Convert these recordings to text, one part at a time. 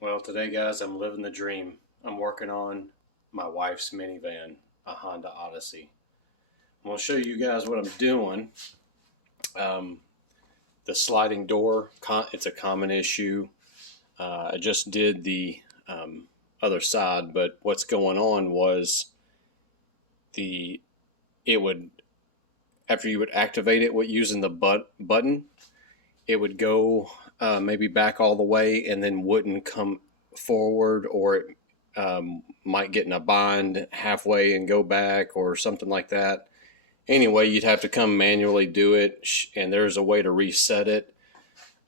Well, today, guys, I'm living the dream. I'm working on my wife's minivan, a Honda Odyssey. I'm going to show you guys what I'm doing. Um, the sliding door, it's a common issue. I just did the other side, but what's going on was it would, after you would activate it with using the button, it would go maybe back all the way and then wouldn't come forward, or it might get in a bind halfway and go back or something like that. Anyway, you'd have to come manually do it, and there's a way to reset it.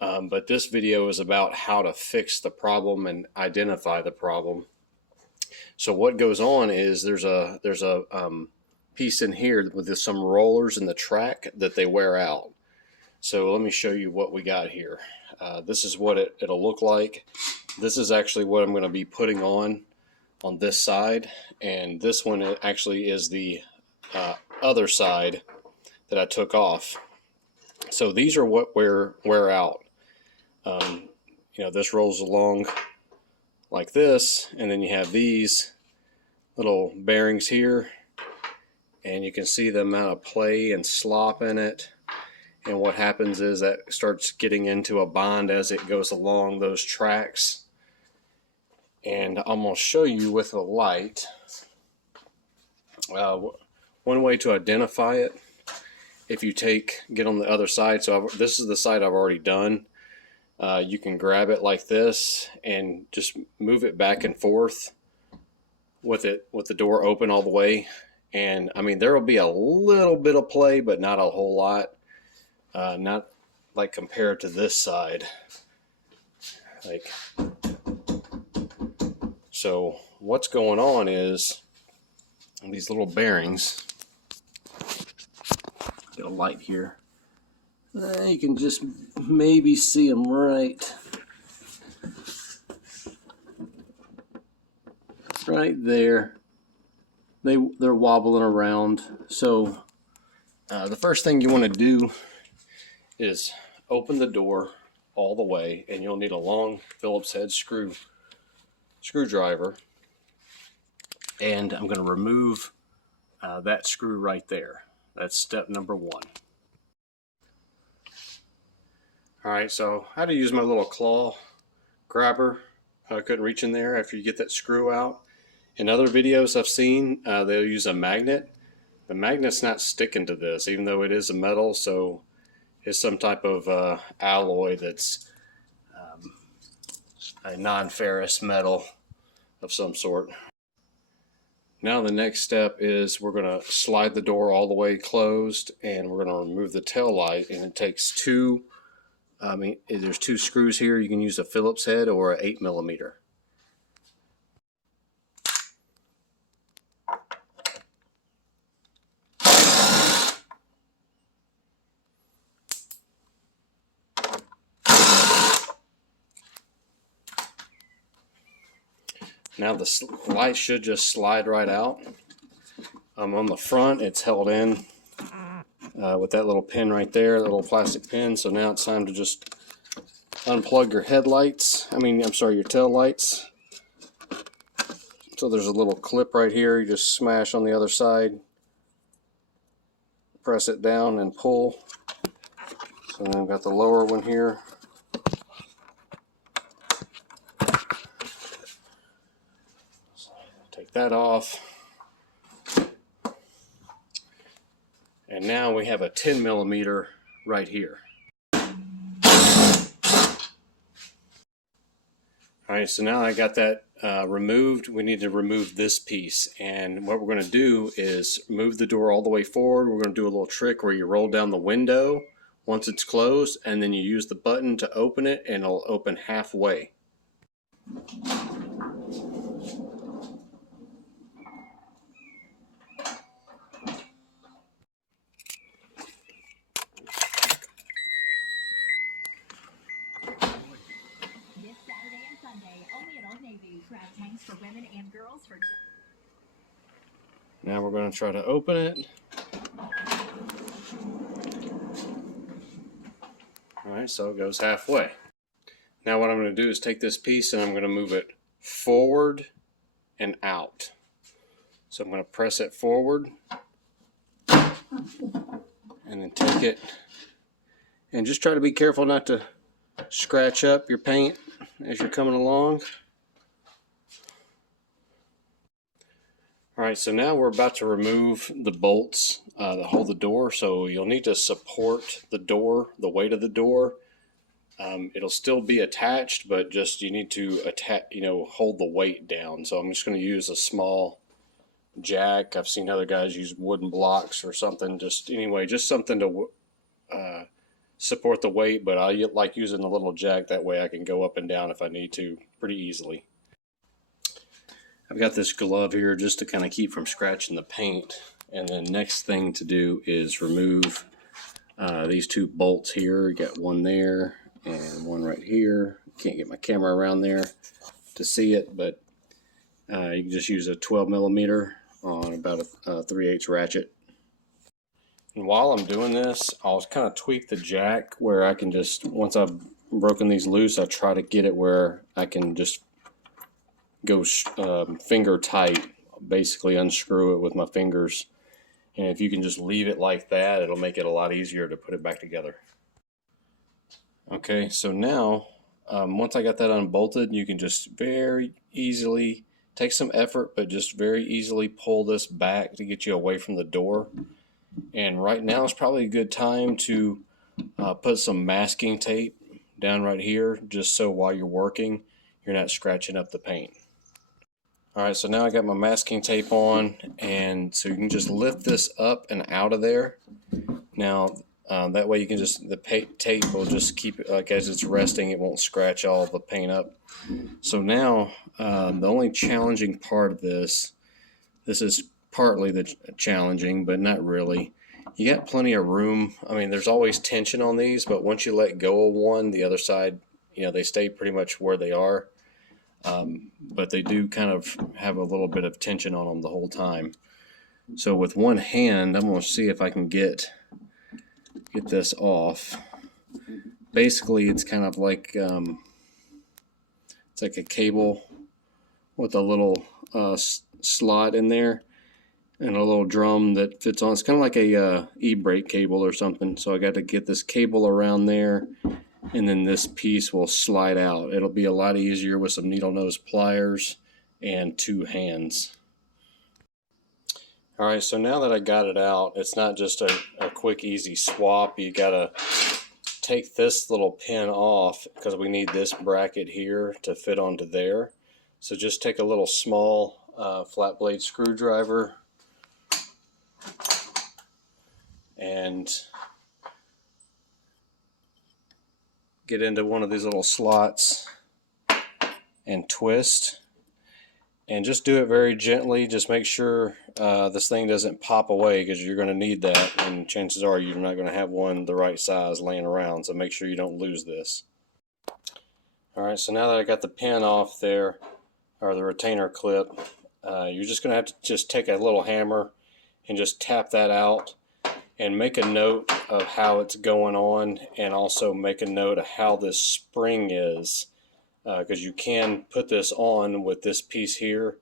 But this video is about how to fix the problem and identify the problem. So what goes on is there's a piece in here with some rollers in the track that they wear out. So let me show you what we got here. This is what it'll look like. This is actually what I'm going to be putting on this side, and this one actually is the other side that I took off. So these are what wear out. This rolls along like this, and then you have these little bearings here, and you can see the amount of play and slop in it. And what happens is that starts getting into a bind as it goes along those tracks. And I'm going to show you with a light one way to identify it. If you get on the other side, so this is the side I've already done. You can grab it like this and just move it back and forth with the door open all the way. And I mean, there will be a little bit of play, but not a whole lot. Not like compared to this side. So what's going on is these little bearings. Got a light here. You can just maybe see them right there. They're wobbling around. So the first thing you want to do is open the door all the way, and you'll need a long Phillips head screwdriver, and I'm going to remove that screw right there. That's step number one. Alright, so I had to use my little claw grabber. I couldn't reach in there after you get that screw out. In other videos I've seen, they'll use a magnet. The magnet's not sticking to this, even though it is a metal, so it's some type of alloy that's a non-ferrous metal of some sort. Now the next step is we're going to slide the door all the way closed, and we're going to remove the tail light. And it takes there's two screws here. You can use a Phillips head or an 8mm. Now the light should just slide right out. On the front, it's held in with that little pin right there, that little plastic pin. So now it's time to just unplug your your tail lights. So there's a little clip right here. You just smash on the other side, press it down and pull. So then I've got the lower one here. Take that off. And now we have a 10mm right here. Alright, so now I got that removed. We need to remove this piece. And what we're going to do is move the door all the way forward. We're going to do a little trick where you roll down the window once it's closed, and then you use the button to open it, and it'll open halfway. For women and girls for... Now we're going to try to open it. Alright, so it goes halfway. Now what I'm going to do is take this piece and I'm going to move it forward and out. So I'm going to press it forward and then take it and just try to be careful not to scratch up your paint as you're coming along. Alright, so now we're about to remove the bolts that hold the door. So you'll need to support the door, the weight of the door. It'll still be attached, but just you need to hold the weight down. So I'm just going to use a small jack. I've seen other guys use wooden blocks or something. Just something to support the weight. But I like using the little jack. That way I can go up and down if I need to pretty easily. I've got this glove here just to kind of keep from scratching the paint. And then next thing to do is remove these two bolts here. You got one there and one right here. Can't get my camera around there to see it, but you can just use a 12 millimeter on about a 3/8 ratchet. And while I'm doing this, I'll kind of tweak the jack where I can just, once I've broken these loose, I try to get it where I can just go finger tight, basically unscrew it with my fingers. And if you can just leave it like that, it'll make it a lot easier to put it back together. Okay, so now once I got that unbolted, you can just very easily, take some effort, but just very easily pull this back to get you away from the door. And right now is probably a good time to put some masking tape down right here, just so while you're working, you're not scratching up the paint. Alright, so now I got my masking tape on, and so you can just lift this up and out of there. Now that way you can just, the tape will just keep it, like as it's resting, it won't scratch all the paint up. So now the only challenging part of this is partly the challenging, but not really. You got plenty of room. I mean, there's always tension on these, but once you let go of one, the other side, they stay pretty much where they are. But they do kind of have a little bit of tension on them the whole time. So with one hand, I'm going to see if I can get this off. Basically, it's kind of like it's like a cable with a little slot in there and a little drum that fits on. It's kind of like a e-brake cable or something. So I got to get this cable around there, and then this piece will slide out. It'll be a lot easier with some needle nose pliers and two hands. Alright, so now that I got it out, it's not just a quick easy swap. You gotta take this little pin off because we need this bracket here to fit onto there. So just take a little small flat blade screwdriver and get into one of these little slots and twist, and just do it very gently. Just make sure this thing doesn't pop away, because you're going to need that, and chances are you're not going to have one the right size laying around, so make sure you don't lose this. Alright, so now that I got the pin off there, or the retainer clip, you're just going to have to just take a little hammer and just tap that out, and make a note of how it's going on, and also make a note of how this spring is, because you can put this on with this piece here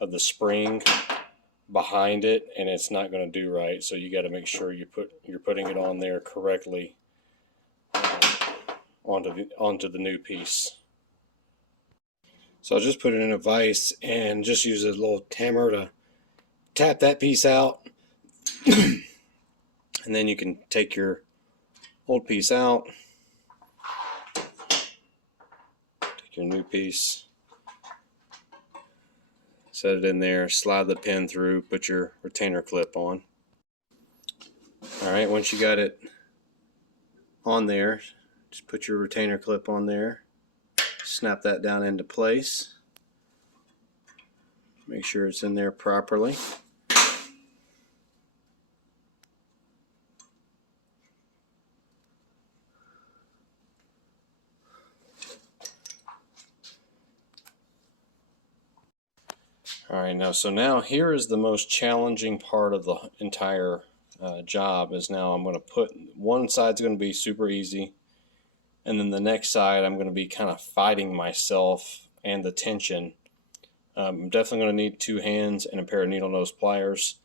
of the spring behind it, and it's not going to do right. So you got to make sure you're putting it on there correctly onto the new piece. So I'll just put it in a vise and just use a little hammer to tap that piece out. And then you can take your old piece out, take your new piece, set it in there, slide the pin through, put your retainer clip on. Alright, once you got it on there, just put your retainer clip on there, snap that down into place, make sure it's in there properly. Alright, now here is the most challenging part of the entire job. Is now I'm going to put, one side's going to be super easy, And then the next side, I'm going to be kind of fighting myself and the tension. I'm definitely going to need 2 hands and a pair of needle nose pliers.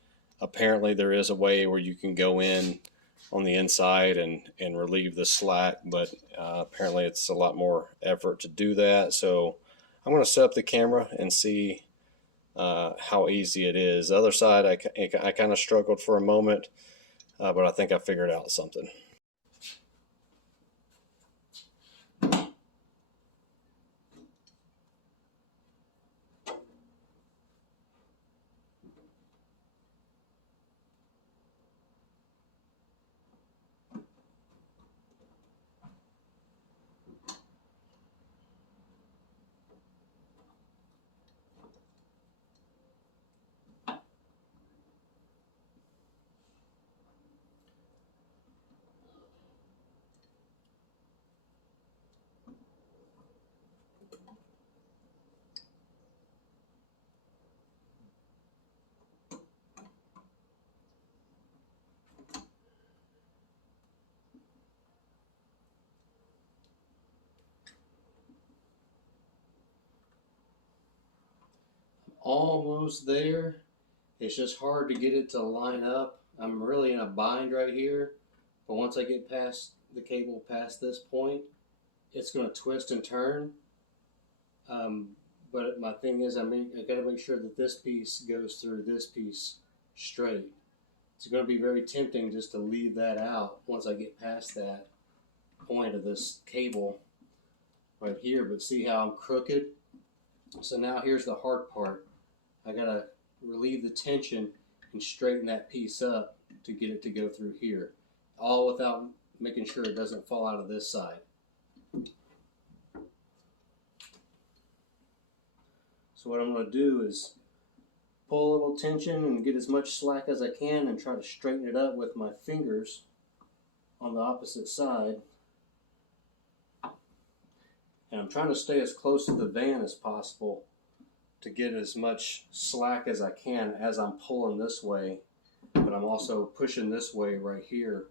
Apparently there is a way where you can go in on the inside and relieve the slack, but apparently it's a lot more effort to do that. So I'm going to set up the camera and see how easy it is. The other side, I kind of struggled for a moment, but I think I figured out something. Almost there. It's just hard to get it to line up. I'm really in a bind right here, but once I get past the cable past this point, it's going to twist and turn. But my thing is, I got to make sure that this piece goes through this piece straight. It's going to be very tempting just to leave that out once I get past that point of this cable right here, but see how I'm crooked? So now here's the hard part. I got to relieve the tension and straighten that piece up to get it to go through here, all without making sure it doesn't fall out of this side. So what I'm going to do is pull a little tension and get as much slack as I can and try to straighten it up with my fingers on the opposite side. And I'm trying to stay as close to the van as possible to get as much slack as I can as I'm pulling this way, but I'm also pushing this way right here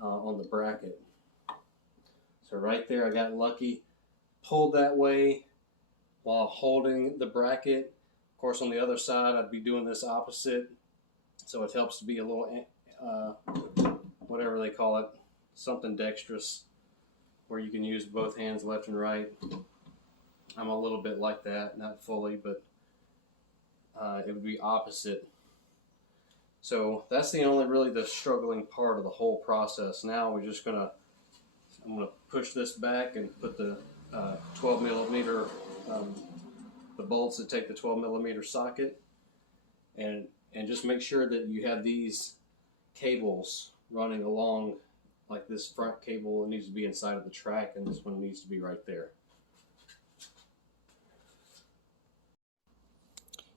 on the bracket. So right there I got lucky, pulled that way while holding the bracket. Of course on the other side I'd be doing this opposite, so it helps to be a little whatever they call it, something dexterous, where you can use both hands left and right. I'm a little bit like that, not fully, but it would be opposite. So that's really the struggling part of the whole process. Now I'm gonna push this back and put the 12 millimeter, the bolts that take the 12 millimeter socket, and just make sure that you have these cables running along, like this front cable needs to be inside of the track, and this one needs to be right there.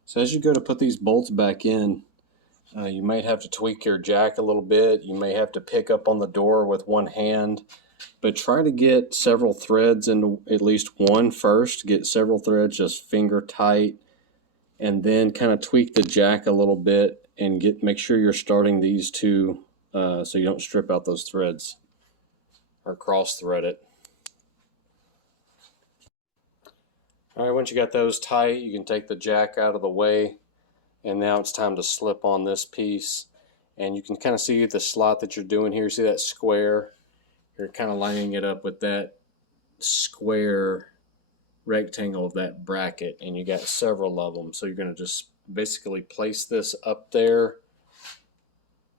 So as you go to put these bolts back in, you might have to tweak your jack a little bit. You may have to pick up on the door with one hand, but try to get several threads into at least one first. Get several threads just finger tight, and then kind of tweak the jack a little bit and make sure you're starting these two so you don't strip out those threads or cross thread it. All right, once you got those tight, you can take the jack out of the way, and now it's time to slip on this piece. And you can kind of see the slot that you're doing here. See that square? You're kind of lining it up with that square rectangle of that bracket, and you got several of them. So you're going to just basically place this up there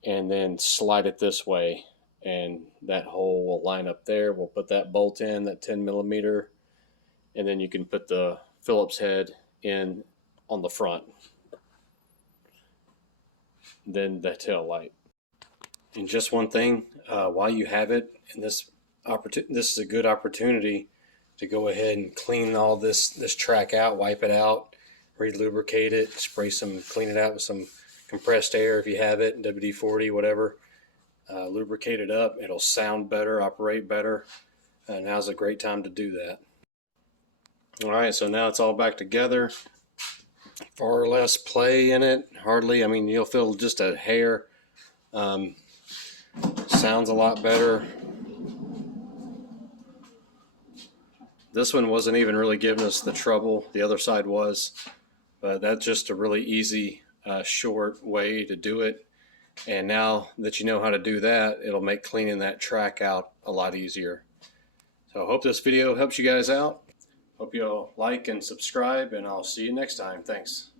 and then slide it this way, and that hole will line up there. We'll put that bolt in, that 10 millimeter, and then you can put the Phillips head in on the front. Then the tail light. And just one thing, while you have it, and this is a good opportunity to go ahead and clean all this track out, wipe it out, re-lubricate it, clean it out with some compressed air if you have it, WD-40, whatever. Lubricate it up. It'll sound better, operate better. Now's a great time to do that. All right, so now it's all back together. Far or less play in it, hardly. I mean, you'll feel just a hair. Sounds a lot better. This one wasn't even really giving us the trouble. The other side was, but that's just a really easy, short way to do it. And now that you know how to do that, it'll make cleaning that track out a lot easier. So I hope this video helps you guys out. Hope you'll like and subscribe, and I'll see you next time. Thanks.